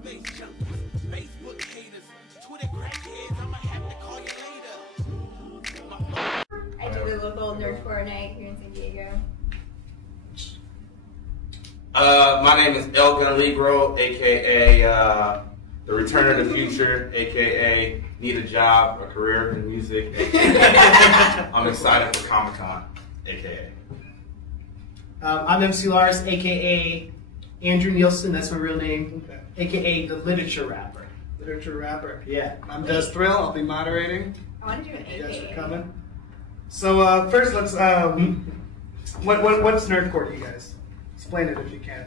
MySpace junkies, Facebook haters, Twitter crackheads, I'ma have to call you later. I do the local Nerdcore night here in San Diego. My name is Gun Legro, aka the Return of the Future, aka need a job, a career in music, aka I'm excited for Comic-Con, aka. I'm MC Lars, aka Andrew Nielsen, that's my real name, Okay. aka the literature rapper. Literature rapper. Yeah. I'm Des Thrill, I'll be moderating. I want to do an You guys AKA. are coming. So first let's, what's Nerdcore to you guys? Explain it if you can.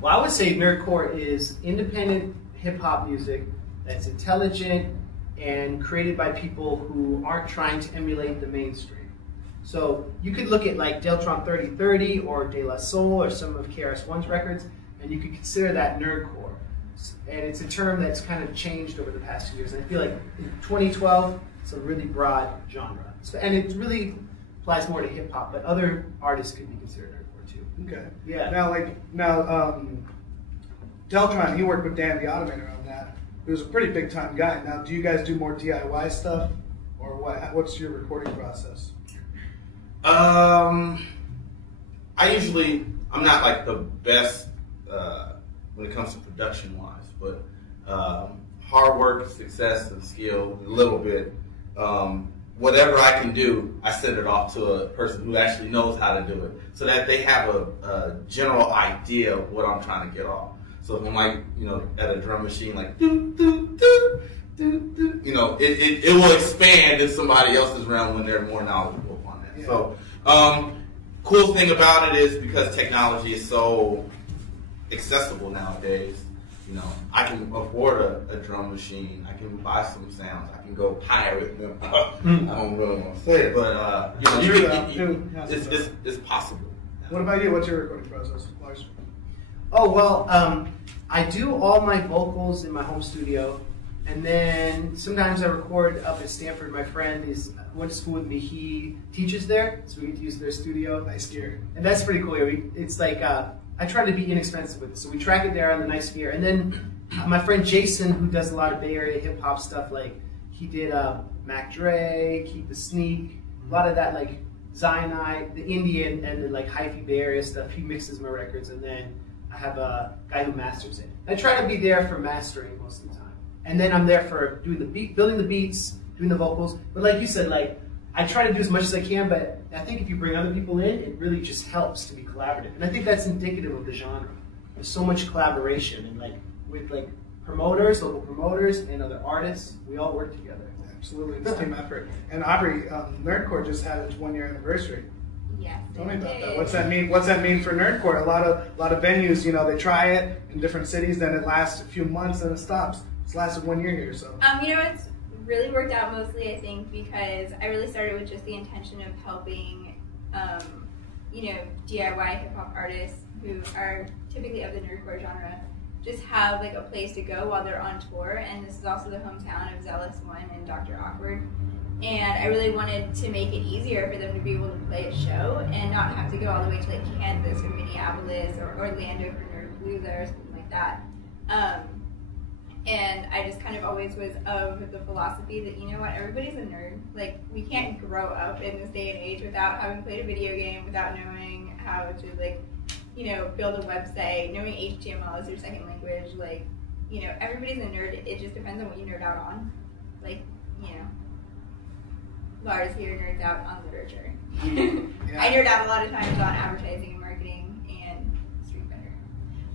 Well, I would say Nerdcore is independent hip-hop music that's intelligent and created by people who aren't trying to emulate the mainstream. So you could look at like Deltron 3030 or De La Soul or some of KRS-One's records, and you could consider that Nerdcore. And it's a term that's kind of changed over the past few years. And I feel like in 2012, it's a really broad genre. And it really applies more to hip-hop, but other artists could be considered Nerdcore too. Okay. Yeah. Now, Deltron, he worked with Dan the Automator on that. He was a pretty big time guy. Now, do you guys do more DIY stuff, or what? What's your recording process? I'm not like the best when it comes to production wise, but hard work, success, and skill, a little bit. Whatever I can do, I send it off to a person who actually knows how to do it, so that they have a general idea of what I'm trying to get off. So if I'm like, at a drum machine, like, doo, doo, doo, doo, doo, it will expand in somebody else's realm when they're more knowledgeable on that. Yeah. So, cool thing about it is because technology is so accessible nowadays, I can afford a drum machine. I can buy some sounds. I can go pirate them. I don't really want to say it, but it's possible. What about you? What's your recording process, Lars? Oh, well, I do all my vocals in my home studio, and then sometimes I record up at Stanford. My friend went to school with me. He teaches there, so we get to use their studio. Nice gear. And that's pretty cool. It's like, I try to be inexpensive with it, so we track it there on the nice gear. And then my friend Jason, who does a lot of Bay Area hip-hop stuff, like he did Mac Dre, Keep the Sneak, a lot of that like Zionite, the Indian, and then like hyphy Bay Area stuff. He mixes my records, and then I have a guy who masters it. I try to be there for mastering most of the time, and then I'm there for doing the beat, building the beats, doing the vocals. But like you said, like I try to do as much as I can, but I think if you bring other people in, it really just helps to be collaborative. And I think that's indicative of the genre. There's so much collaboration, and like with like promoters, local promoters, and other artists, we all work together. Absolutely, it's a team effort. And Aubrey, Nerdcore just had its 1 year anniversary. Yes. Tell me about that. What's that mean? What's that mean for Nerdcore? A lot of venues, they try it in different cities, then it lasts a few months, and it stops. It's lasted 1 year here, so. It's really worked out mostly, I think, because I really started with just the intention of helping, DIY hip hop artists who are typically of the nerdcore genre just have like a place to go while they're on tour. And this is also the hometown of Zealous One and Dr. Awkward. And I really wanted to make it easier for them to be able to play a show and not have to go all the way to like Kansas or Minneapolis or Orlando for Nerdpalooza or something like that. And I just kind of always was of the philosophy that, everybody's a nerd. Like, we can't grow up in this day and age without having played a video game, without knowing how to, build a website, knowing HTML as your second language. Like, everybody's a nerd. It just depends on what you nerd out on. Like, Lars here nerds out on literature. Yeah. I nerd out a lot of times on advertising and marketing and Street Fighter.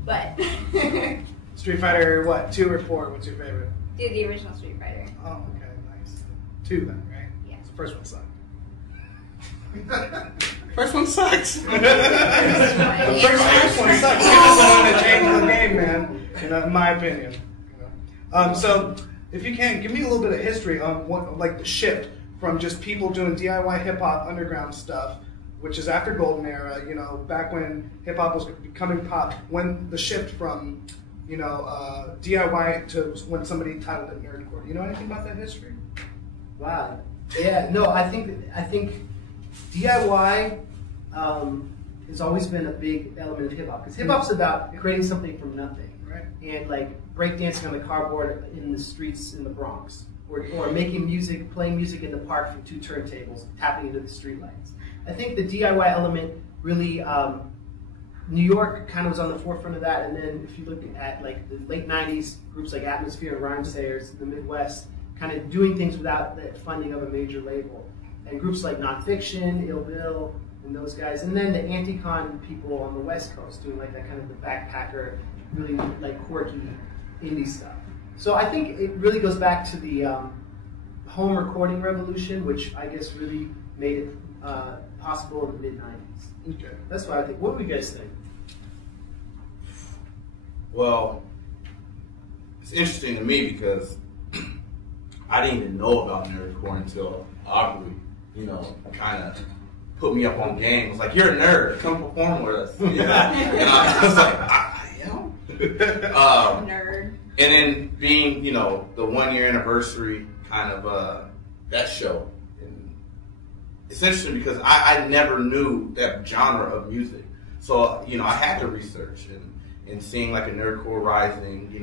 But... Street Fighter, what, 2 or 4? What's your favorite? Did the original Street Fighter. Oh, okay, nice. 2 then, right? Yeah. So the first one sucked. First one sucks. The first one sucks. It was the one that changed the game, man. In my opinion. So, if you can, give me a little bit of history on what, like the shift from just people doing DIY hip hop underground stuff, which is after Golden Era. Back when hip hop was becoming pop. When the shift from DIY to when somebody titled it Nerdcore. Do you know anything about that history? Wow. Yeah. No, I think DIY has always been a big element of hip hop, because hip hop's about creating something from nothing. Right. and like breakdancing on the cardboard in the streets in the Bronx, or making music, playing music in the park from 2 turntables, tapping into the streetlights. I think the DIY element really, New York kind of was on the forefront of that, and then if you look at like the late 90s, groups like Atmosphere and Rhymesayers in the Midwest, kind of doing things without the funding of a major label. And groups like Nonfiction, Ill Bill, and those guys. And then the anti-con people on the West Coast doing like that kind of the backpacker, really like quirky indie stuff. So I think it really goes back to the home recording revolution, which I guess really made it possible in the mid-90s. Okay. That's what I think. What do you guys think? Well, it's interesting to me because I didn't even know about Nerdcore until Aubrey, kind of put me up on game. It was like, you're a nerd, come perform with us. And I was like, I am? Nerd. And then being, the 1-year anniversary kind of that show. And it's interesting because I never knew that genre of music. So, I had to research and seeing like a Nerdcore rising,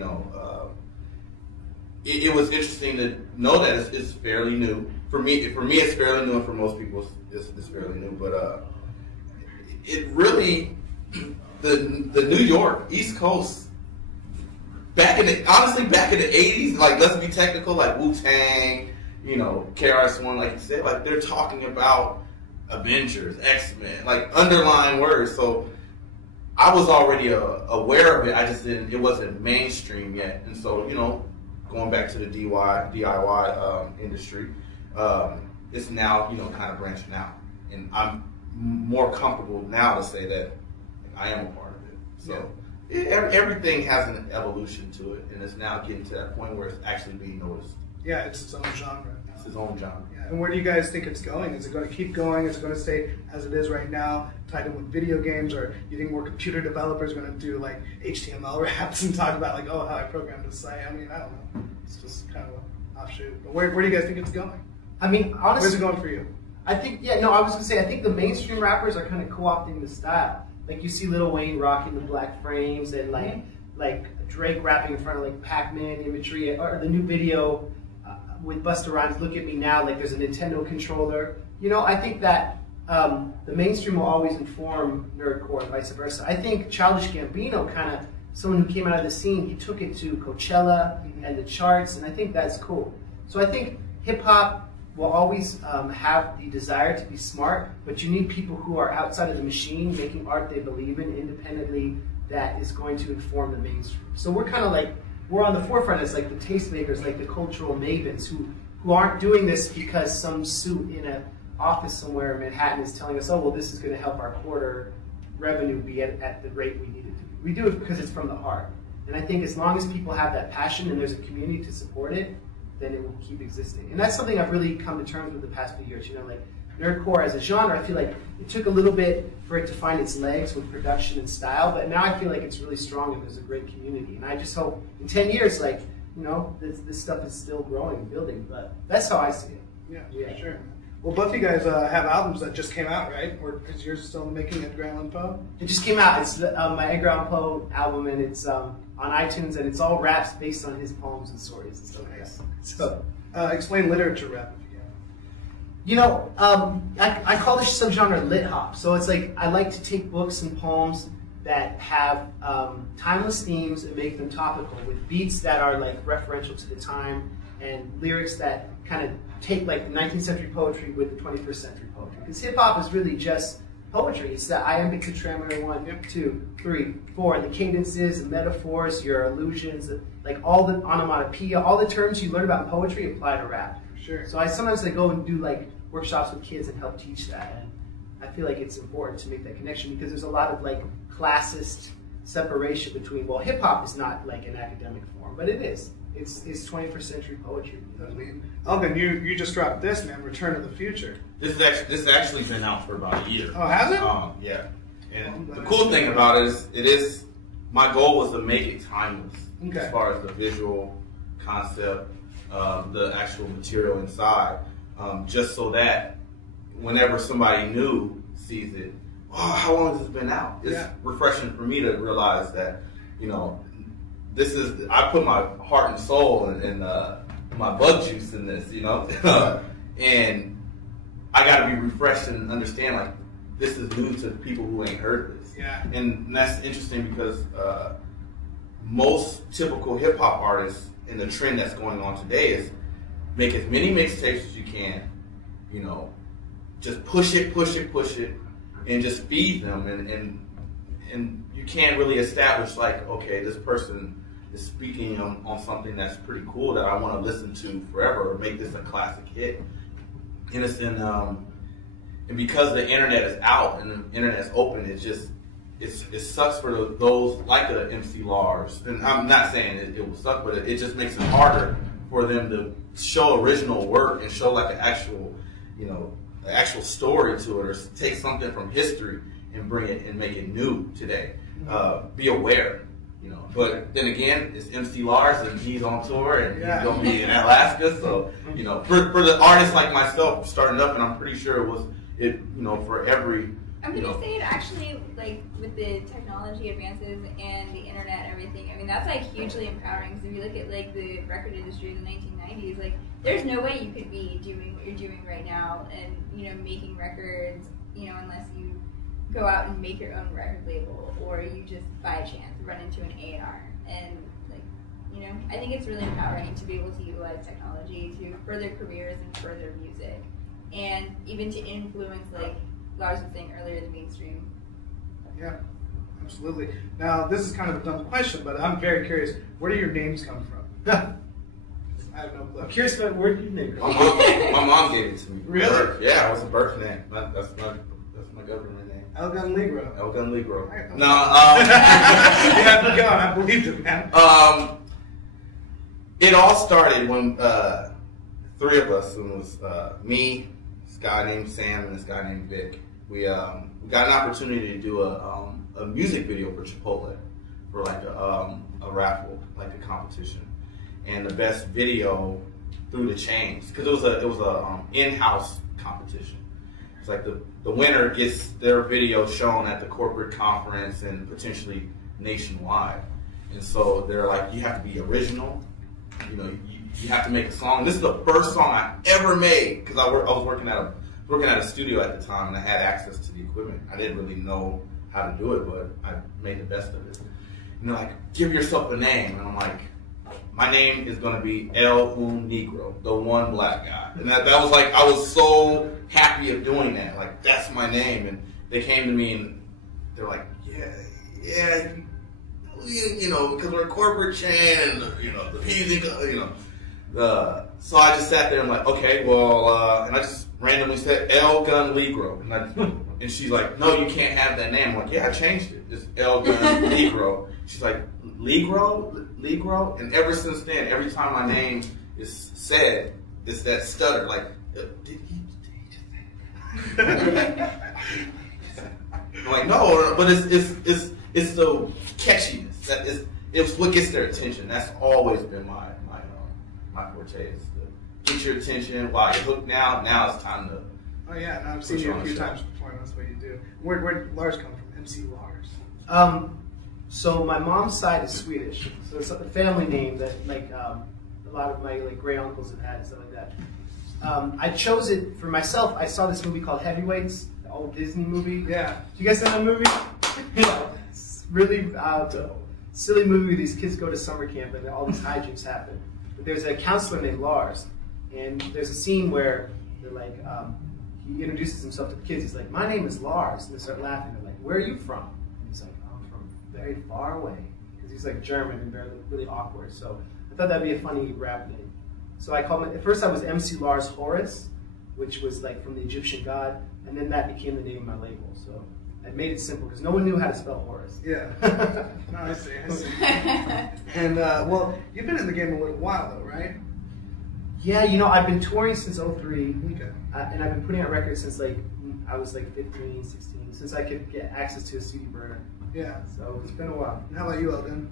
it was interesting to know that it's fairly new. For me, it's fairly new, and for most people, it's fairly new. But it really, the New York East Coast, back in the 80s, like let's be technical, like Wu-Tang, KRS-One, like you said, like they're talking about Avengers, X-Men, like underlying words. So I was already aware of it. I just didn't. It wasn't mainstream yet, and so going back to the DIY industry, it's now kind of branching out, and I'm more comfortable now to say that I am a part of it. So everything has an evolution to it, and it's now getting to that point where it's actually being noticed. Yeah, it's its own genre. It's its own genre. Yeah. And where do you guys think it's going? Is it going to keep going? Is it going to stay as it is right now, tied in with video games, or you think more computer developers are going to do like HTML raps and talk about like, oh, how I programmed this site? I mean, I don't know. It's just kind of an offshoot. But where do you guys think it's going? I mean, honestly, where's it going for you? I think, I was going to say, I think the mainstream rappers are kind of co-opting the style. Like you see Lil Wayne rocking the black frames and like Drake rapping in front of like Pac-Man imagery, or the new video with Busta Rhymes, Look at Me Now, like there's a Nintendo controller. I think that the mainstream will always inform Nerdcore and vice versa. I think Childish Gambino, kind of someone who came out of the scene, he took it to Coachella and the charts, and I think that's cool. So I think hip-hop will always have the desire to be smart, but you need people who are outside of the machine, making art they believe in independently, that is going to inform the mainstream. So we're kind of like, we're on the forefront as like the tastemakers, like the cultural mavens who aren't doing this because some suit in an office somewhere in Manhattan is telling us, oh, well, this is going to help our quarter revenue be at the rate we need it to be. We do it because it's from the heart. And I think as long as people have that passion and there's a community to support it, then it will keep existing. And that's something I've really come to terms with the past few years. Like Nerdcore as a genre, I feel like it took a little bit for it to find its legs with production and style, but now I feel like it's really strong and there's a great community. And I just hope in 10 years, this stuff is still growing and building. But that's how I see it. Yeah, sure. Well, both of you guys have albums that just came out, right? Or is yours still making Edgar Allan Poe? It just came out. It's my Edgar Allan Poe album, and it's on iTunes, and it's all raps based on his poems and stories and stuff like that. So, explain literature rap if you can. I call this subgenre lit hop. So it's like I like to take books and poems that have timeless themes and make them topical with beats that are like referential to the time and lyrics that kind of take like the 19th century poetry with the 21st century poetry. Because hip hop is really just poetry. It's the iambic tetrameter 1, 2, 3, 4, and the cadences, the metaphors, your allusions, like all the onomatopoeia, all the terms you learn about poetry apply to rap. Sure. So sometimes I go and do like workshops with kids and help teach that. And I feel like it's important to make that connection because there's a lot of like classist separation between, well, hip hop is not like an academic form, but it is. It's 21st century poetry. I mean, Elgin, you just dropped this, man, Return to the Future. This has actually been out for about a year. Oh, has it? Yeah. And the cool thing about it is my goal was to make it timeless as far as the visual concept, the actual material inside, just so that whenever somebody new sees it, oh, how long has this been out? It's refreshing for me to realize that, I put my heart and soul and my bug juice in this, you know, and I got to be refreshed and understand like this is new to people who ain't heard this. Yeah. And that's interesting because most typical hip hop artists and the trend that's going on today is make as many mixtapes as you can, you know, just push it, and just feed them, and you can't really establish like, okay, this person is speaking on something that's pretty cool that I want to listen to forever or make this a classic hit. And because the internet is out and the internet's open, it sucks for those like the MC Lars. And I'm not saying it will suck, but it just makes it harder for them to show original work and show like an actual, you know, an actual story to it, or take something from history and bring it and make it new today. Be aware, you know. But then again, it's MC Lars and he's on tour and he's gonna be in Alaska. So, you know, for the artists like myself starting up, and I'm pretty sure you know, for every. I'm gonna say it actually, like with the technology advances and the internet and everything. I mean, that's like hugely empowering. So if you look at like the record industry in the 1990s, like there's no way you could be doing what you're doing right now and, you know, making records, you know, unless you go out and make your own record label or you just by chance run into an A&R. And like, you know, I think it's really empowering to be able to utilize technology to further careers and further music, and even to influence, like Lars was saying earlier, the mainstream. Yeah, absolutely. Now, this is kind of a dumb question, but I'm very curious. Where do your names come from? I have no clue. I'm curious about where you name it. My mom gave it to me. Really? Yeah, it was a birth name. That's my government name. Gun Legro. Gun Legro. Right. No. Yeah, go on. I believed it, man. It all started when three of us, and it was me, this guy named Sam, and this guy named Vic. We got an opportunity to do a music video for Chipotle for like a raffle, like a competition, and the best video through the chains, because it was a in-house competition. It's like the winner gets their video shown at the corporate conference and potentially nationwide. And so they're like, you have to be original. You know, you have to make a song. This is the first song I ever made, because I was working at a studio at the time, and I had access to the equipment. I didn't really know how to do it, but I made the best of it. And they're like, give yourself a name. And I'm like, my name is going to be El Negro, the one black guy. And that was like, I was so happy of doing that. Like, that's my name. And they came to me and they're like, yeah, you know, because we're a corporate chain and, you know, the music, you know. So I just sat there and I'm like, okay, well, and I just randomly said El Gun Legro. And she's like, no, you can't have that name. I'm like, yeah, I changed it. It's El Gun Legro. She's like, Legro? And ever since then, every time my name is said, it's that stutter, like, did he just say that? I'm like, no, but it's the catchiness. It's what gets their attention. That's always been my forte, is to get your attention. Wow, you're hooked now. Now it's time to. Oh yeah, no, I've seen you a few times before, and that's what you do. Where'd Lars come from? MC Lars. So my mom's side is Swedish, so it's a family name that like a lot of my like great uncles have had and stuff like that. I chose it for myself. I saw this movie called Heavyweights, the old Disney movie. Yeah. Do you guys know that movie? Yeah. It's really silly movie where these kids go to summer camp and all these hijinks happen. But there's a counselor named Lars, and there's a scene where they're like, he introduces himself to the kids. He's like, my name is Lars. And they start laughing. They're like, where are you from? And he's like, I'm from very far away. Because he's like German and very, really awkward. So I thought that'd be a funny rap name. So I called it, at first I was MC Lars Horus, which was like from the Egyptian god. And then that became the name of my label. So I made it simple because no one knew how to spell Horus. Yeah. No, I see. And, well, you've been in the game a little while though, right? Yeah, you know, I've been touring since 03. Okay. And I've been putting out records since like I was like 15, 16, since I could get access to a CD burner. Yeah. So it's been a while. And how about you, Elgin?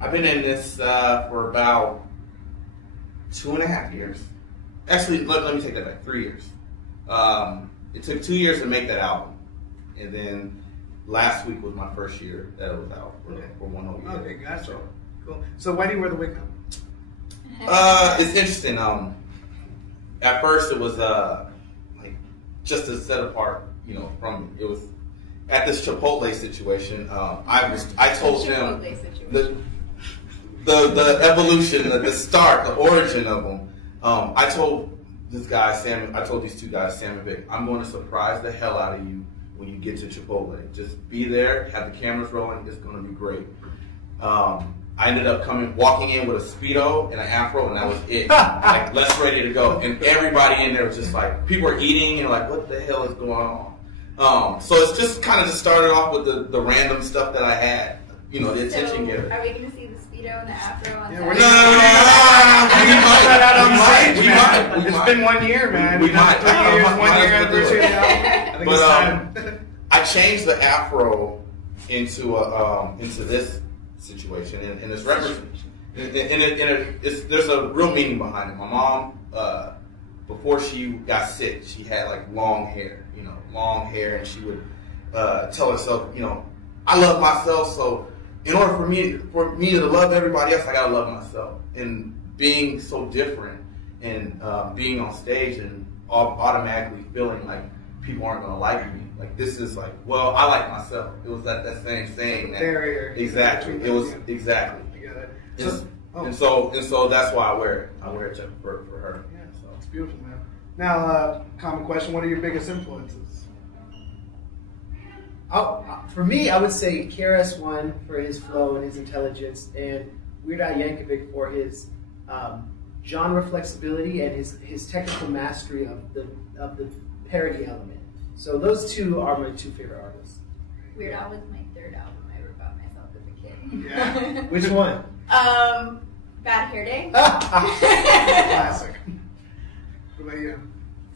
I've been in this for about 2.5 years. Actually, let me take that back. 3 years. It took 2 years to make that album, and then last week was my first year that it was out for 1 whole year. Okay, gotcha. So, Cool. So why do you wear the wig now? It's interesting. At first it was like just to set apart, from it was at this Chipotle situation. I told him the evolution, the start, the origin of them. I told this guy Sam. I told these two guys, Sam and Vic, I'm going to surprise the hell out of you when you get to Chipotle. Just be there, have the cameras rolling. It's going to be great. I ended up walking in with a Speedo and an afro, and that was it. Like, let's ready to go. And everybody in there was just like, people were eating and like, what the hell is going on? So it's just kind of just started off with the random stuff that I had, the attention getter. Are we going to see the Speedo and the afro on Yeah, we might. It's been 1 year, man. We might. 3 years, 1 year anniversary of the album. I think it's time. I changed the afro into this situation, and it's represent. There's a real meaning behind it. My mom, before she got sick, she had like long hair, and she would tell herself, I love myself, so in order for me to love everybody else, I gotta love myself. And being so different, and being on stage and automatically feeling like people aren't gonna like me. Like, this is like, well, I like myself. It was that same saying. Barrier. Exactly. It was exactly. I get it. And so that's why I wear it. I wear it for her. Yeah, so it's beautiful, man. Now, common question: what are your biggest influences? For me, I would say KRS-One for his flow and his intelligence, and Weird Al Yankovic for his genre flexibility and his technical mastery of the parody element. So those two are my two favorite artists. Weird Al was my third album I ever bought myself as a kid. Yeah. Which one? Bad Hair Day. Classic. What about you?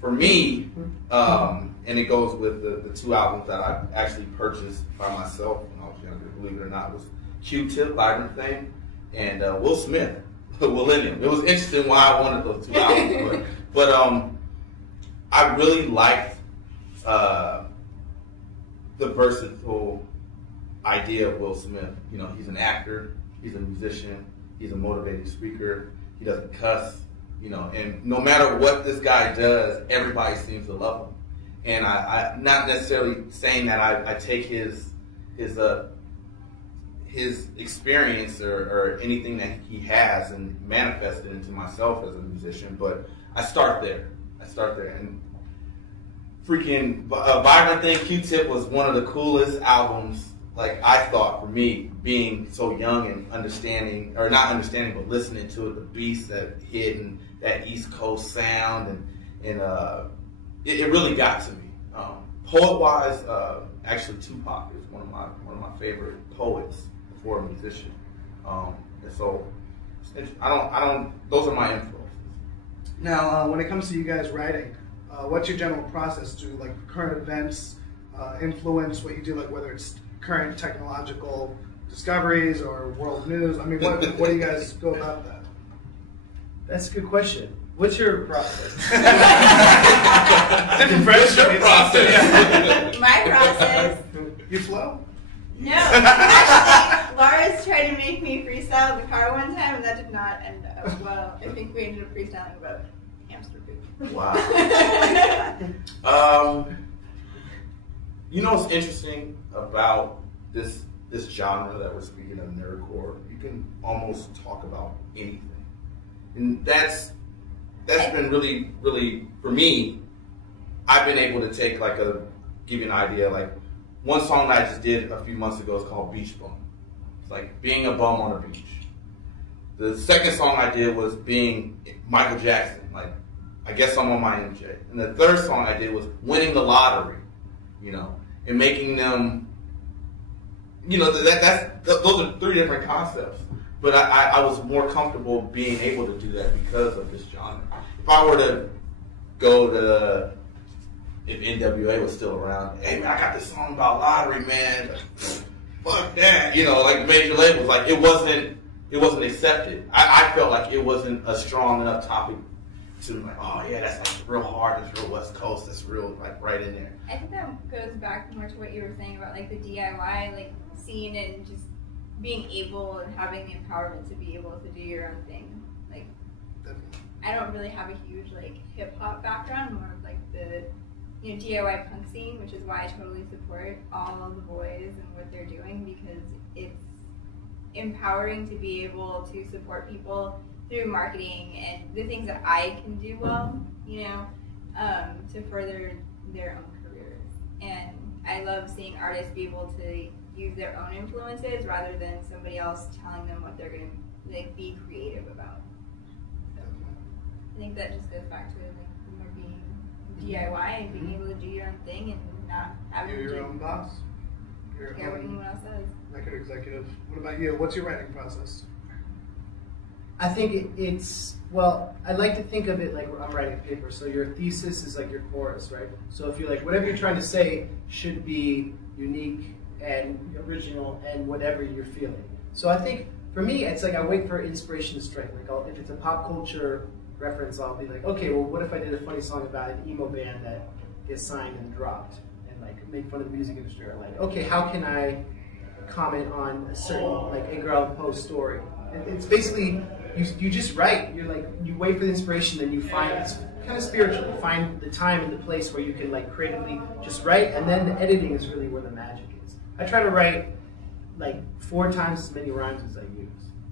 For me, and it goes with the two albums that I actually purchased by myself when I was younger, believe it or not, was Q-Tip, Vibrant Thing, and Will Smith, Millennium. It was interesting why I wanted those two albums, but I really liked the versatile idea of Will Smith. He's an actor, he's a musician, he's a motivating speaker, he doesn't cuss, and no matter what this guy does, everybody seems to love him. And I'm not necessarily saying that I take his experience or anything that he has and manifest it into myself as a musician, but I start there. And freaking Vibrant Thing, Q-Tip was one of the coolest albums, like, I thought, for me, being so young and understanding, or not understanding, but listening to it, the beats that hit and that East Coast sound, and it really got to me. Poet-wise, actually Tupac is one of my favorite poets for a musician. And so those are my influences. Now, when it comes to you guys writing, what's your general process? Do like current events influence what you do, like whether it's current technological discoveries or world news? I mean, what do you guys go about that? That's a good question. What's your process? What's your process? My process. You flow? No, actually, Lars tried to make me freestyle in the car one time, and that did not end up well. I think we ended up freestyling about hamster poop. Wow. What's interesting about this genre that we're speaking of, nerdcore? You can almost talk about anything, and that's been really, really, for me, I've been able to take give you an idea, like one song that I just did a few months ago is called Beach Bum. It's like being a bum on a beach. The second song I did was being Michael Jackson, like, I guess I'm on my MJ. And the third song I did was winning the lottery, and making them, those are three different concepts. But I was more comfortable being able to do that because of this genre. If I were to go to, if NWA was still around, hey man, I got this song about lottery, man. Fuck that. Like major labels, like it wasn't accepted. I felt like it wasn't a strong enough topic to like, oh yeah, that's like real hard, that's real West Coast, that's real like right in there. I think that goes back more to what you were saying about like the DIY like scene and just being able and having the empowerment to be able to do your own thing. Like, Definitely. I don't really have a huge like hip hop background, more of like the DIY punk scene, which is why I totally support all of the boys and what they're doing, because it's empowering to be able to support people through marketing and the things that I can do well, to further their own careers. And I love seeing artists be able to use their own influences rather than somebody else telling them what they're going to be creative about. So I think that just goes back to more being DIY and being able to do your own thing and not having You're your to own boss. You're care what anyone else says. record executive. What about you? What's your writing process? I think I like to think of it like I'm writing a paper. So your thesis is like your chorus, right? So if you're like, whatever you're trying to say should be unique and original and whatever you're feeling. So I think for me, it's like I wait for inspiration to strike. Like if it's a pop culture reference, I'll be like, okay, well, what if I did a funny song about an emo band that gets signed and dropped and like make fun of the music industry? Or like, okay, how can I comment on a certain like Edgar Allan Poe story? It's basically you just write. You're like you wait for the inspiration, then you find it's kind of spiritual. You find the time and the place where you can like creatively just write, and then the editing is really where the magic is. I try to write like 4 times as many rhymes as I use,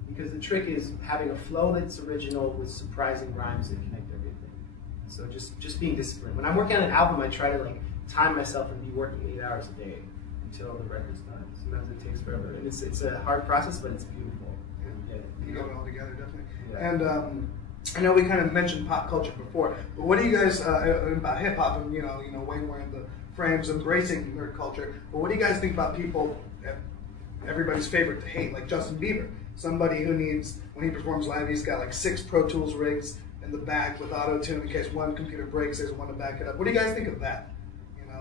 because the trick is having a flow that's original with surprising rhymes that connect everything. So just being disciplined. When I'm working on an album, I try to like time myself and be working 8 hours a day until the record's done. Sometimes it takes forever, and it's a hard process, but it's beautiful. You got it all together, definitely. Yeah. And I know we kind of mentioned pop culture before, but what do you guys about hip hop and Wayne wearing the frames, embracing nerd culture? But what do you guys think about people, everybody's favorite to hate, like Justin Bieber? Somebody who needs, when he performs live, he's got like 6 Pro Tools rigs in the back with auto tune in case one computer breaks. There's one to back it up. What do you guys think of that?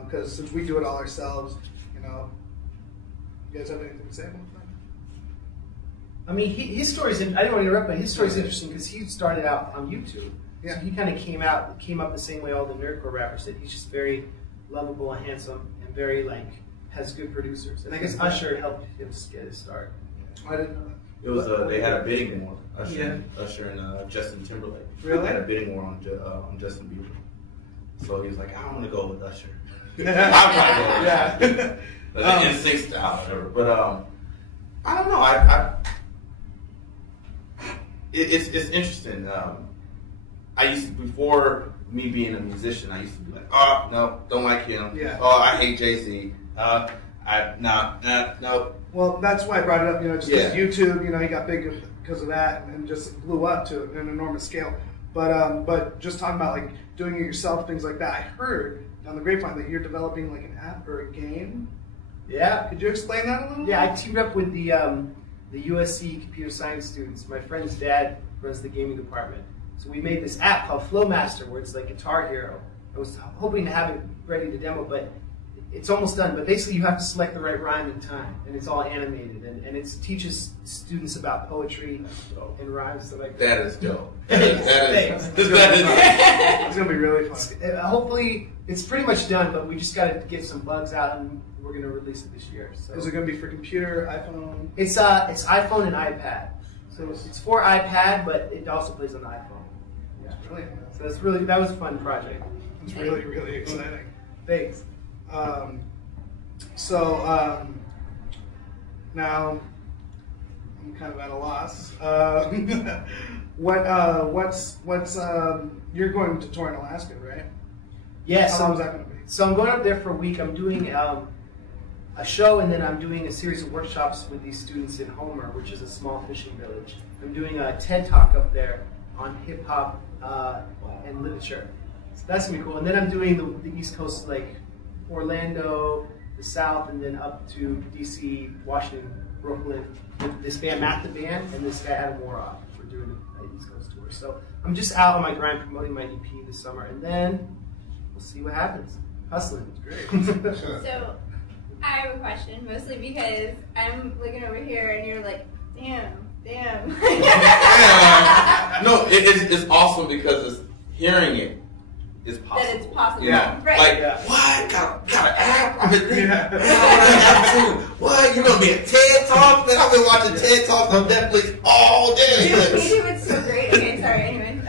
Because since we do it all ourselves, you guys have anything to say about that? I mean, his story's. I don't want to interrupt, but his story's interesting because he started out on YouTube. Yeah. So he kind of came up the same way all the nerdcore rappers did. He's just very lovable and handsome and very has good producers. And I guess Usher helped him get his start. I didn't know that. It was they had a bidding war. Usher and Justin Timberlake. Really? They had a bidding war on Justin Bieber. So he was like, I don't want to go with Usher. I'm not going with Usher. NSYNC style, whatever. But I don't know. It's interesting. I used to, before me being a musician, I used to be like, oh no, don't like him. Yeah. Oh, I hate Jay-Z. No. Well, that's why I brought it up. Just because YouTube, he got big because of that, and just blew up to an enormous scale. But just talking about like doing it yourself, things like that. I heard on the grapevine that you're developing like an app or a game. Yeah. Could you explain that a little? Yeah, I teamed up with the USC computer science students. My friend's dad runs the gaming department. So we made this app called Flowmaster, where it's like Guitar Hero. I was hoping to have it ready to demo, but it's almost done. But basically, you have to select the right rhyme and time, and it's all animated, and it teaches students about poetry and rhymes. So like that is dope. Thanks. It's gonna be really fun. Hopefully, it's pretty much done, but we just got to get some bugs out, and we're gonna release it this year. So Is it gonna be for computer, iPhone? It's iPhone and iPad. So it's for iPad, but it also plays on the iPhone. Yeah. Brilliant. So that was a fun project. It's really, really exciting. Thanks. Now I'm kind of at a loss. You're going to tour in Alaska, right? Yeah. How long is that going to be? So I'm going up there for a week. I'm doing a show, and then I'm doing a series of workshops with these students in Homer, which is a small fishing village. I'm doing a TED Talk up there on hip hop and literature. So that's gonna be cool. And then I'm doing the East Coast, like Orlando, the South, and then up to DC, Washington, Brooklyn, with this band, Matt the Band, and this guy, Adam Woroff. We're doing an East Coast tour. So I'm just out on my grind promoting my EP this summer, and then we'll see what happens. Hustling. Great. So I have a question, mostly because I'm looking over here and you're like, damn. No, it's awesome because hearing it is possible. That it's possible. Yeah. Right. Like, what? Got an app? What? You gonna be a TED Talk? Then I'm been watching TED Talks on Netflix all day. Me too, it's so great. Okay, sorry, anyway.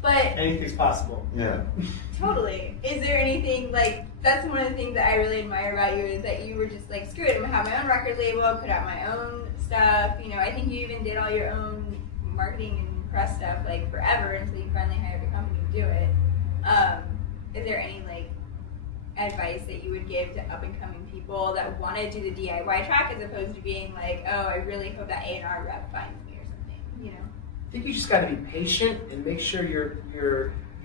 But Anything's possible. Yeah. totally. Is there anything, like, that's one of the things that I really admire about you is that you were just like, screw it, I'm gonna have my own record label, put out my own stuff. You know, I think you even did all your own marketing and press stuff, like, forever until you finally hired a company to do it. Is there any, like, advice that you would give to up-and-coming people that want to do the DIY track as opposed to being like, oh, I really hope that A&R rep finds me or something, you know? I think you just got to be patient and make sure you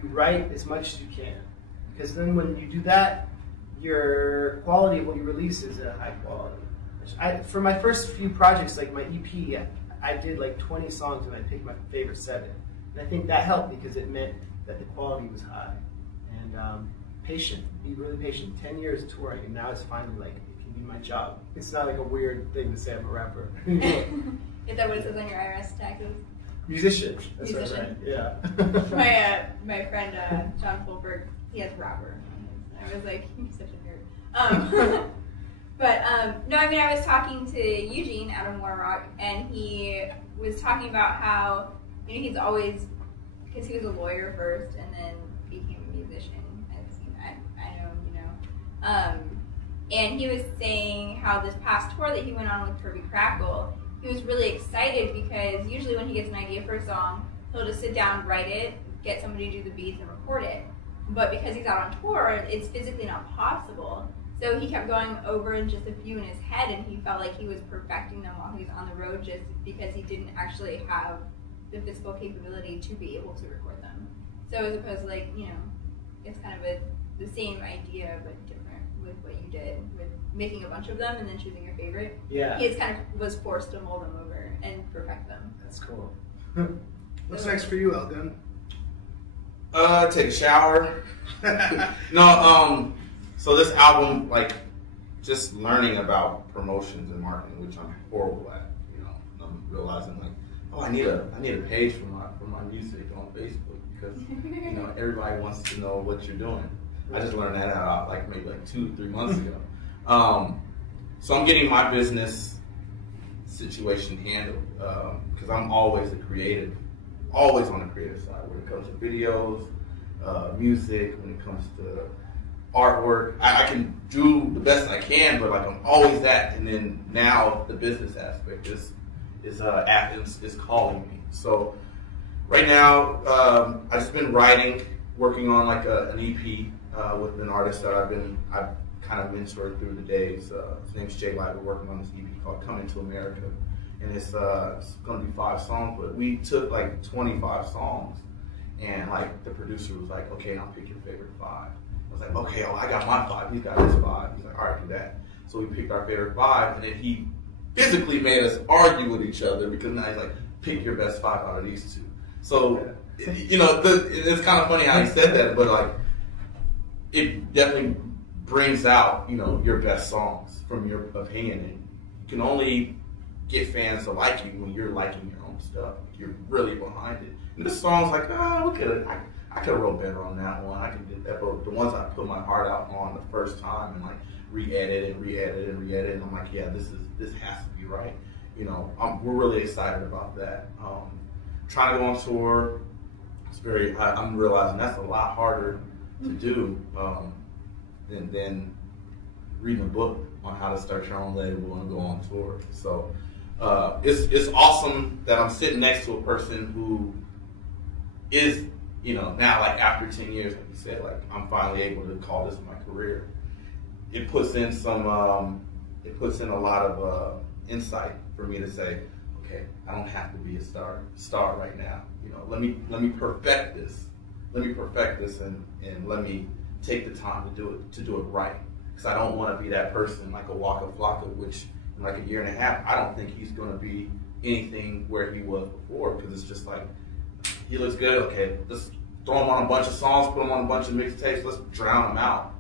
write as much as you can, because then when you do that, your quality of what you release is a high quality. For my first few projects, like my EP, I did like 20 songs and I picked my favorite 7, and I think that helped because it meant that the quality was high. And patient, be really patient. 10 years of touring, and now it's finally like it can be my job. It's not like a weird thing to say I'm a rapper. Is that what it says on your IRS taxes? Musician. That's Musician. right. Yeah. My friend John Fulberg, he has rapper. I was like, he's such a nerd. But no, I mean, I was talking to Eugene out of Warrock, and he was talking about how, you know, he's always, because he was a lawyer first and then became a musician. I know, you know. And he was saying how this past tour that he went on with Kirby Crackle, he was really excited because usually when he gets an idea for a song, he'll just sit down, write it, get somebody to do the beats and record it. But because he's out on tour, it's physically not possible. So he kept going over just a few in his head, and he felt like he was perfecting them while he was on the road just because he didn't actually have the physical capability to be able to record them. So as opposed to, like, you know, it's kind of the same idea but different with what you did with making a bunch of them and then choosing your favorite. Yeah. He just kind of was forced to mull them over and perfect them. That's cool. What's next for you, Elgun? Take a shower. No, so this album, like, just learning about promotions and marketing, which I'm horrible at. You know, I'm realizing like, oh, I need a page for my music on Facebook because you know everybody wants to know what you're doing. I just learned that out like maybe like 2-3 months ago. So I'm getting my business situation handled because I'm always always on the creative side when it comes to videos, music, when it comes to artwork. I can do the best I can, but like I'm always that. And then now the business aspect is calling me. So right now I've just been writing, working on like an EP with an artist that I've kind of mentored through the days. His name's Jay Light. We're working on this EP called Coming to America. And it's going to be 5 songs, but we took like 25 songs, and like the producer was like, okay, I'll pick your favorite 5. I was like, okay, oh, I got my 5, he's got his 5. He's like, all right, do that. So we picked our favorite 5, and then he physically made us argue with each other because now he's like, pick your best 5 out of these 2. So, you know, it's kind of funny how he said that, but like, it definitely brings out, you know, your best songs from your opinion, and you can only get fans to like you when you're liking your own stuff. You're really behind it. And this song's like, I could have wrote better on that one. I could do that, but the ones I put my heart out on the first time and like re-edit, and I'm like, yeah, this has to be right. You know, we're really excited about that. Trying to go on tour, I'm realizing that's a lot harder to do than reading a book on how to start your own label and go on tour. So it's awesome that I'm sitting next to a person who is, you know, now like after 10 years, like you said, like I'm finally able to call this my career. It puts in a lot of insight for me to say, okay, I don't have to be a star right now. You know, let me perfect this. And let me take the time to do it right. Because I don't want to be that person like a Waka Flocka, which in like a year and a half, I don't think he's going to be anything where he was before. Because it's just like, he looks good, okay, let's throw him on a bunch of songs, put him on a bunch of mixtapes, let's drown him out.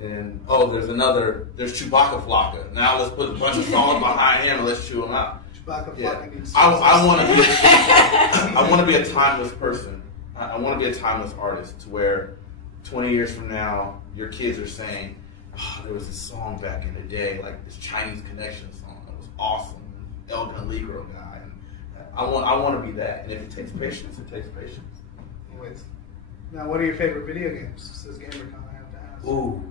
And there's Chewbacca Flocka. Now let's put a bunch of songs behind him and let's chew him out. Chewbacca Flocka needs I want to be a timeless person. I want to be a timeless artist to where 20 years from now, your kids are saying, oh, there was this song back in the day, like this Chinese Connection song that was awesome Gun Legro guy. And I want to be that. And if it takes patience, it takes patience. Always. Now, what are your favorite video games? Says Gam3rCon, I have to ask. Ooh.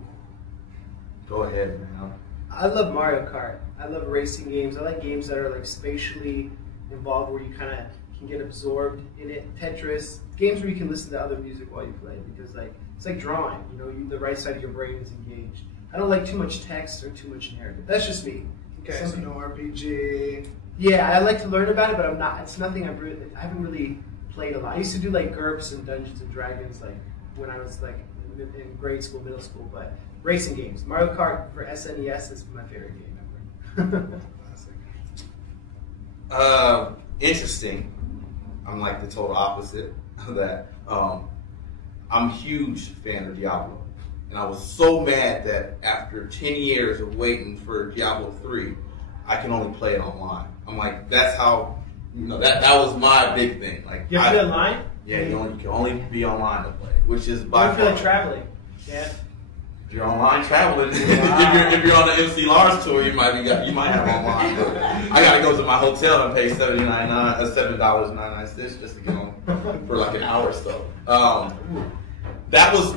Go ahead, man. I love Mario Kart. I love racing games. I like games that are like spatially involved where you kind of can get absorbed in it. Tetris. Games where you can listen to other music while you play because like it's like drawing. You know, the right side of your brain is engaged. I don't like too much text or too much narrative. That's just me. Okay, so no RPG. Yeah, I like to learn about it, but I'm not. It's nothing I haven't really played a lot. I used to do like GURPS and Dungeons and Dragons like when I was like in grade school, middle school, but racing games. Mario Kart for SNES is my favorite game ever. Interesting. I'm like the total opposite of that. I'm a huge fan of Diablo. And I was so mad that after 10 years of waiting for Diablo 3, I can only play it online. I'm like, that's how, that was my big thing. Like, you have to be online? Yeah, you can only be online to play, which is by far. I feel like traveling. Yeah. If you're online traveling, wow. if you're on the MC Lars tour, you might have online. But I gotta go to my hotel and pay $7.99 just to get on for like an hour or so. That was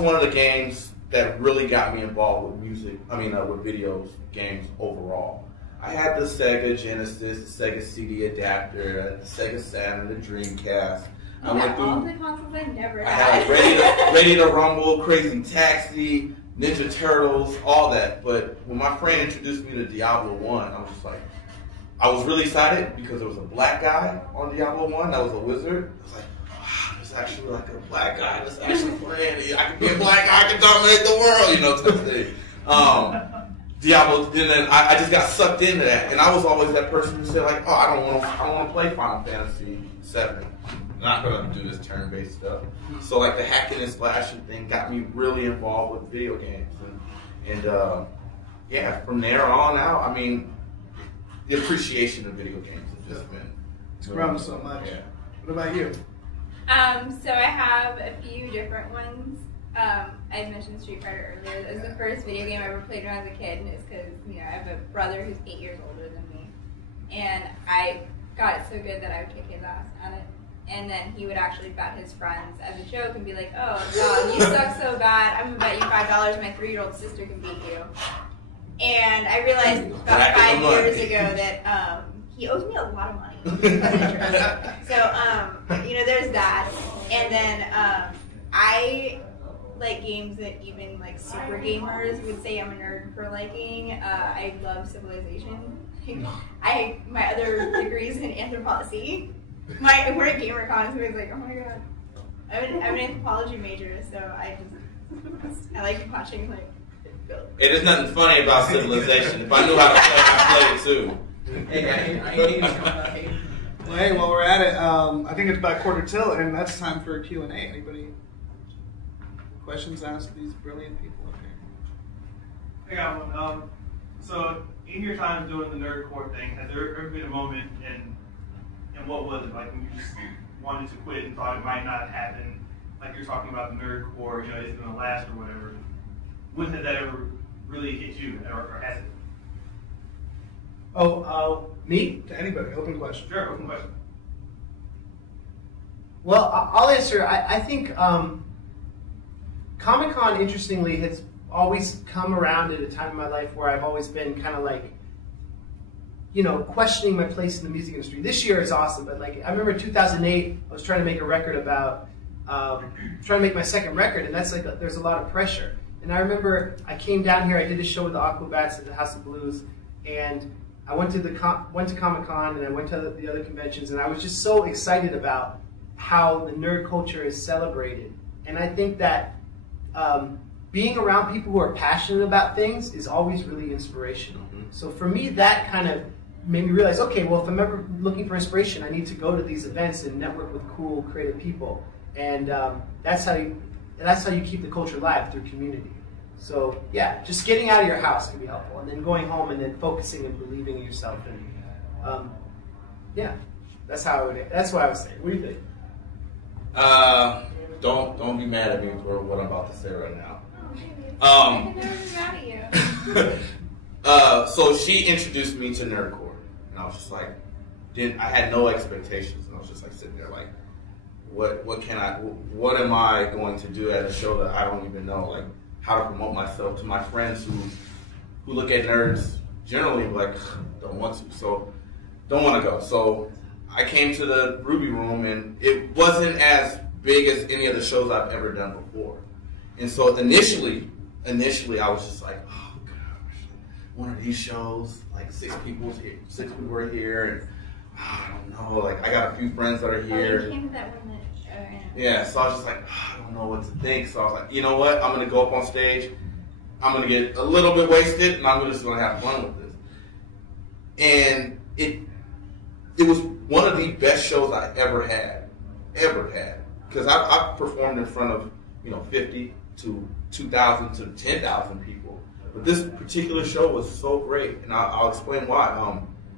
one of the games that really got me involved with music. With videos games overall. I had the Sega Genesis, the Sega CD adapter, the Sega Saturn, the Dreamcast. I went through all the consoles I never I had. had Ready to Rumble, Crazy Taxi, Ninja Turtles, all that. But when my friend introduced me to Diablo 1, I was just like, I was really excited because there was a black guy on Diablo 1 that was a wizard. I was like, wow, there's actually like a black guy that's actually playing. I can be a black guy, I can dominate the world, type of thing. Diablo, and then I just got sucked into that. And I was always that person who said like, oh, I don't want to play Final Fantasy 7. I'm not going to do this turn-based stuff. So like the hacking and slashing thing got me really involved with video games. And yeah, from there on out, the appreciation of video games has just been... It's grown so much. Yeah. What about you? So I have a few different ones. I mentioned Street Fighter earlier. It was the first video game I ever played when I was a kid, and it's because I have a brother who's 8 years older than me, and I got it so good that I would kick his ass at it, and then he would actually bet his friends as a joke and be like, "Oh God, you suck so bad. I'm gonna bet you $5 my 3-year-old sister can beat you." And I realized about 5 years ago that he owes me a lot of money. So there's that, and then I like games that even like super gamers would say I'm a nerd for liking. I love Civilization. My other degrees in anthropology. We're at Gamer.con, so it's like, oh my god. I'm an anthropology major, so I like watching like. It is nothing funny about Civilization. If I knew how to play, I'd play it too. Well, hey, while we're at it, I think it's about 1:45, and that's time for Q&A. Anybody? Questions asked these brilliant people up here? I got one. So, in your time doing the Nerdcore thing, has there ever been a moment, and what was it, like when you just wanted to quit and thought it might not happen, like you're talking about the Nerdcore, it's going to last or whatever? When did that ever really hit you, or has it? Me? To anybody, open question. Sure, open question. Well, I'll answer. I think Comic-Con, interestingly, has always come around at a time in my life where I've always been kind of like, questioning my place in the music industry. This year is awesome, but like I remember 2008, I was trying to make a record about, trying to make my second record, and that's like, there's a lot of pressure. And I remember I came down here, I did a show with the Aquabats at the House of Blues, and I went to Comic-Con and I went to the other conventions, and I was just so excited about how the nerd culture is celebrated. And I think that being around people who are passionate about things is always really inspirational. Mm-hmm. So for me, that kind of made me realize, okay, well, if I'm ever looking for inspiration, I need to go to these events and network with cool, creative people. And that's how you keep the culture alive, through community. So yeah, just getting out of your house can be helpful, and then going home and then focusing and believing in yourself. And yeah, that's what I would say. What do you think? Don't be mad at me for what I'm about to say right now. I can never be mad at you. So she introduced me to Nerdcore, and I was just like, I had no expectations, and I was just like sitting there like, what am I going to do at a show that I don't even know, like how to promote myself to my friends who look at nerds generally like don't want to, so don't want to go. So I came to the Ruby Room, and it wasn't as big as any of the shows I've ever done before. And so initially I was just like, oh gosh, one of these shows, like six people are here, and I don't know, like I got a few friends that are here. You came to that one that, yeah, so I was just like, I don't know what to think. So I was like, you know what? I'm gonna go up on stage. I'm gonna get a little bit wasted, and I'm just gonna have fun with this. And it was one of the best shows I ever had, because I've performed in front of 50 to 2,000 to 10,000 people, but this particular show was so great, and I'll explain why.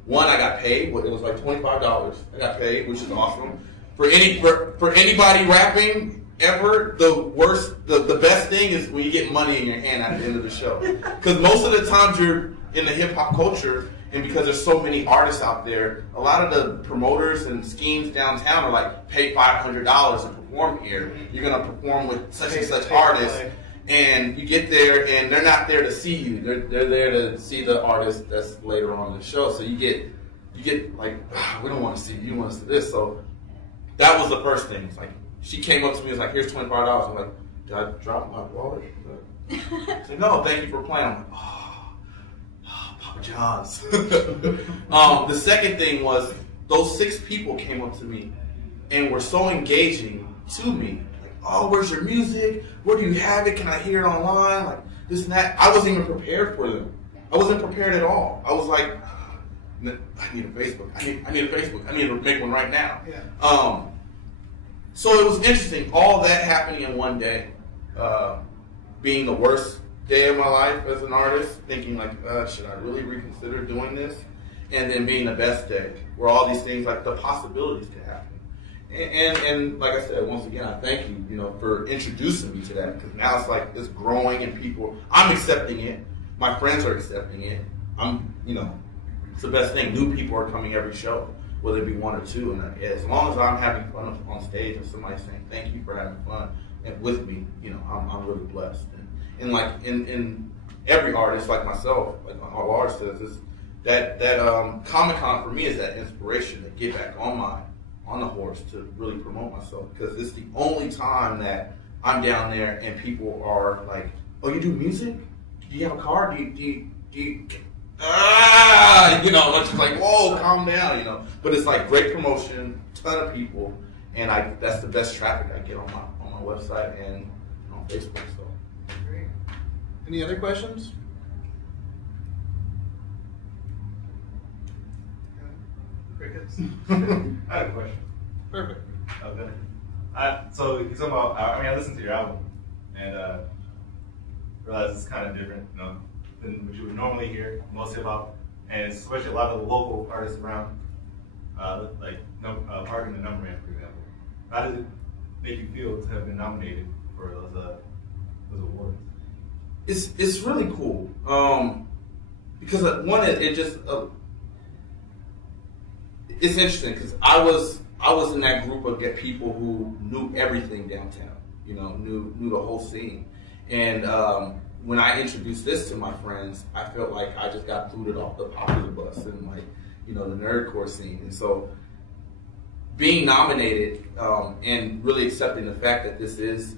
One, I got paid. It was like $25. I got paid, which is awesome. For anybody rapping ever, the best thing is when you get money in your hand at the end of the show, because most of the times you're in the hip hop culture. And because there's so many artists out there, a lot of the promoters and schemes downtown are like, pay $500 to perform here. You're going to perform with such and such artists. And you get there, and they're not there to see you. They're there to see the artist that's later on in the show. So you get like, we don't want to see you, you want to see this. So that was the first thing. It's like, she came up to me and was like, here's $25. I'm like, did I drop my wallet? She's like, no, thank you for playing. I'm like, oh. John's. The second thing was those 6 people came up to me and were so engaging to me. Like, oh, where's your music? Where do you have it? Can I hear it online? Like this and that. I wasn't even prepared for them. I wasn't prepared at all. I was like, I need a Facebook. I need a Facebook. I need to make one right now. Yeah. So it was interesting. All that happening in one day, being the worst day of my life as an artist, thinking like, should I really reconsider doing this? And then being the best day, where all these things, like the possibilities could happen. And like I said, once again, I thank you, for introducing me to that, because now it's like it's growing and I'm accepting it. My friends are accepting it. It's the best thing. New people are coming every show, whether it be 1 or 2. And as long as I'm having fun on stage and somebody's saying, thank you for having fun and with me, I'm really blessed. And like in every artist like myself, like Lars says, is that Comic-Con for me is that inspiration to get back on the horse to really promote myself, because it's the only time that I'm down there and people are like, oh, you do music? Do you have a car? Do you it's just like, whoa, calm down, But it's like great promotion, ton of people, and that's the best traffic I get on my website and on Facebook. So. Great. Any other questions? Crickets. I have a question. Perfect. Okay. So you're talking about, I listened to your album and realized it's kind of different, than what you would normally hear mostly about, and especially a lot of the local artists around, like Park and the Number Man, for example. How does it make you feel to have been nominated for those awards? It's really cool, because one, it just it's interesting, because I was in that group of people who knew everything downtown, knew the whole scene, and when I introduced this to my friends, I felt like I just got booted off the popular bus and the nerdcore scene. And so being nominated and really accepting the fact that this is,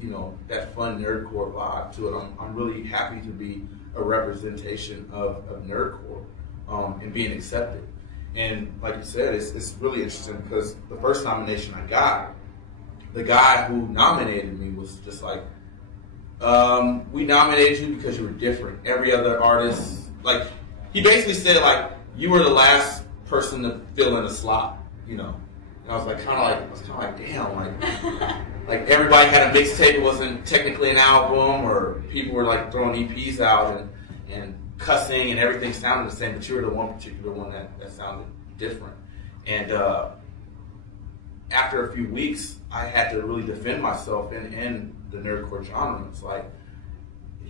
that fun nerdcore vibe to it, I'm really happy to be a representation of nerdcore and being accepted. And like you said, it's really interesting, because the first nomination I got, the guy who nominated me was just like, we nominated you because you were different. Every other artist, he basically said, you were the last person to fill in a slot, And I was kind of like, damn, like everybody had a mixtape. It wasn't technically an album, or people were throwing EPs out and cussing, and everything sounded the same, but you were the one particular one that sounded different. And after a few weeks, I had to really defend myself in the nerdcore genre. It's like,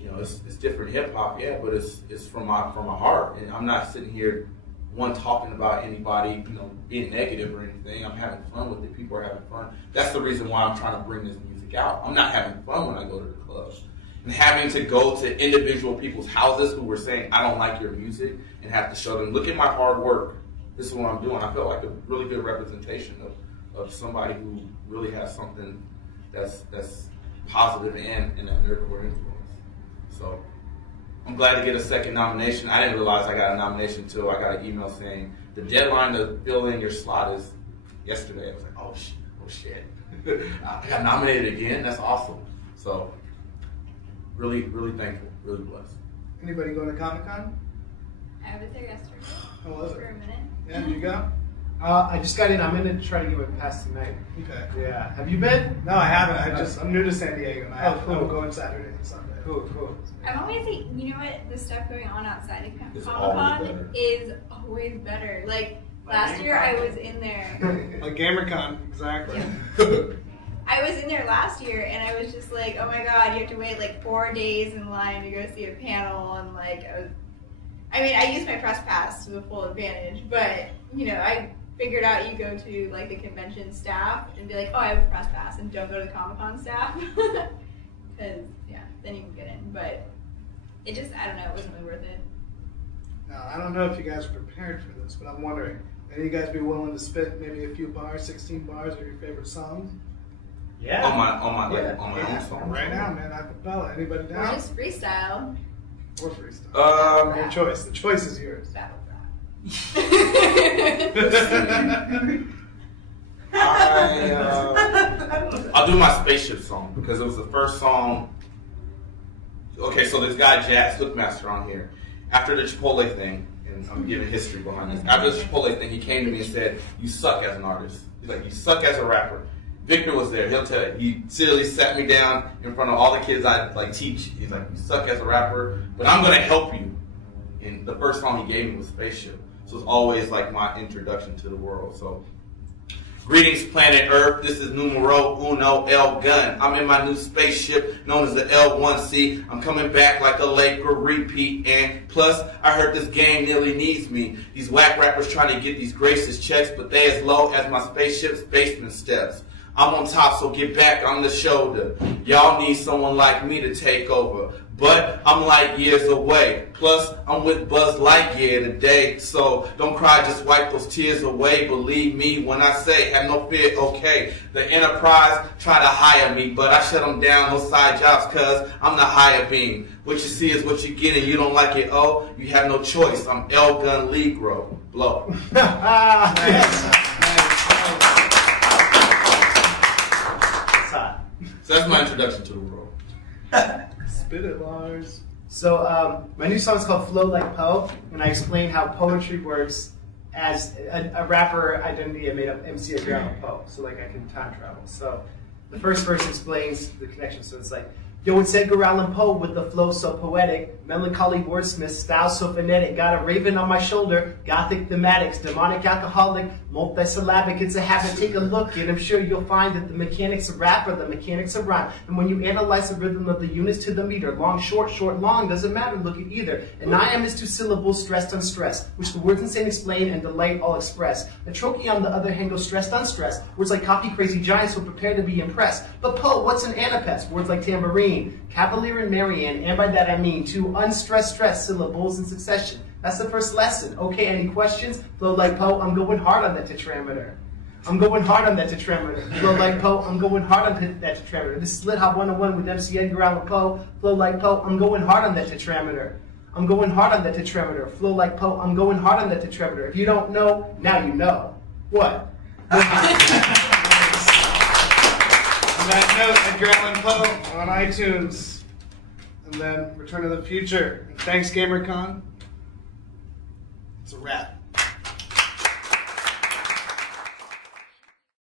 you know, it's different hip hop, yeah, but it's from my heart, and I'm not sitting here talking about anybody, you know, being negative or anything. I'm having fun with it. People are having fun. That's the reason why I'm trying to bring this music out. I'm not having fun when I go to the clubs. And having to go to individual people's houses who were saying, I don't like your music, and have to show them, look at my hard work. This is what I'm doing. I felt like a really good representation of somebody who really has something that's positive and a nerdcore influence. So I'm glad to get a second nomination. I didn't realize I got a nomination until I got an email saying the deadline to fill in your slot is yesterday. I was like, oh shit. I got nominated again? That's awesome. So really, really thankful, really blessed. Anybody going to Comic-Con? I was there yesterday. How was it? For a minute. Yeah, did you go? I just got in. I'm going to try to get my pass tonight. Okay. Yeah. Have you been? No, I haven't. I'm new to San Diego, and I cool. will go on Saturday and Sunday. Cool. I'm always, you know what, the stuff going on outside of It's Comic-Con is always better. Like, last year I was in there. Like Gam3rCon, exactly. I was in there last year, and I was just like, oh my god, you have to wait like 4 days in line to go see a panel, and like, I used my press pass to the full advantage, but, you know, I figured out you go to like the convention staff and be like, oh, I have a press pass, and don't go to the Comic-Con staff. Because, yeah, then you can get in. But it just, I don't know, it wasn't really worth it. Now, I don't know if you guys are prepared for this, but I'm wondering, any of you guys be willing to spit maybe a few bars, 16 bars of your favorite songs? Yeah. On my own song. Right now, man, acapella. Anybody Or down? just freestyle. Or freestyle. Your choice. The choice is yours. Battle rap. I'll do my spaceship song because it was the first song. Okay, so this guy Jax Hookmaster on here. After the Chipotle thing, and I'm giving history behind this. After the Chipotle thing, he came to me and said, "You suck as an artist." He's like, "You suck as a rapper." Victor was there. He'll tell you. He seriously sat me down in front of all the kids I like teach. He's like, "You suck as a rapper, but I'm gonna help you." And the first song he gave me was Spaceship. So it's always like my introduction to the world. So, greetings, planet Earth. This is numero uno, L Gun. I'm in my new spaceship known as the L1C. I'm coming back like a Laker repeat. And plus, I heard this game nearly needs me. These whack rappers trying to get these gracious checks, but they as low as my spaceship's basement steps. I'm on top, so get back on the shoulder. Y'all need someone like me to take over. But I'm like years away. Plus, I'm with Buzz Lightyear today. So don't cry, just wipe those tears away. Believe me when I say, have no fear, okay. The Enterprise try to hire me, but I shut them down, no side jobs, cause I'm the higher being. What you see is what you get, and you don't like it, oh, you have no choice. I'm Gun Legro. Blow. Nice. So that's my introduction to the world. Spit it, Lars. So my new song is called Flow Like Poe, and I explain how poetry works as a rapper identity I made up MC Poe, so like I can time travel. So the first verse explains the connection, so it's like, yo, it's Edgar Allan Poe with the flow so poetic, melancholy wordsmith, style so phonetic, got a raven on my shoulder, gothic thematics, demonic alcoholic, multisyllabic, it's a habit, take a look, and I'm sure you'll find that the mechanics of rap are the mechanics of rhyme, and when you analyze the rhythm of the units to the meter, long, short, long, doesn't matter, look at either, and I am is 2 syllables, stressed, unstressed, which the words insane explain and delight all express. A trochee on the other hand goes stressed, unstressed, words like copy crazy giants who prepare to be impressed, but Poe, what's an anapest? Words like tambourine, Cavalier and Marianne, and by that I mean 2 unstressed stressed syllables in succession. That's the first lesson. Okay, any questions? Flow like Poe, I'm going hard on that tetrameter. I'm going hard on that tetrameter. Flow like Poe, I'm going hard on that tetrameter. This is Lit Hop 101 with MC Edgar Allan Poe. Flow like Poe, I'm going hard on that tetrameter. I'm going hard on that tetrameter. Flow like Poe, I'm going hard on that tetrameter. If you don't know, now you know. What? On that note, Edgar Allan Poe on iTunes. And then Return to the Future. And thanks, Gam3rCon. It's a wrap.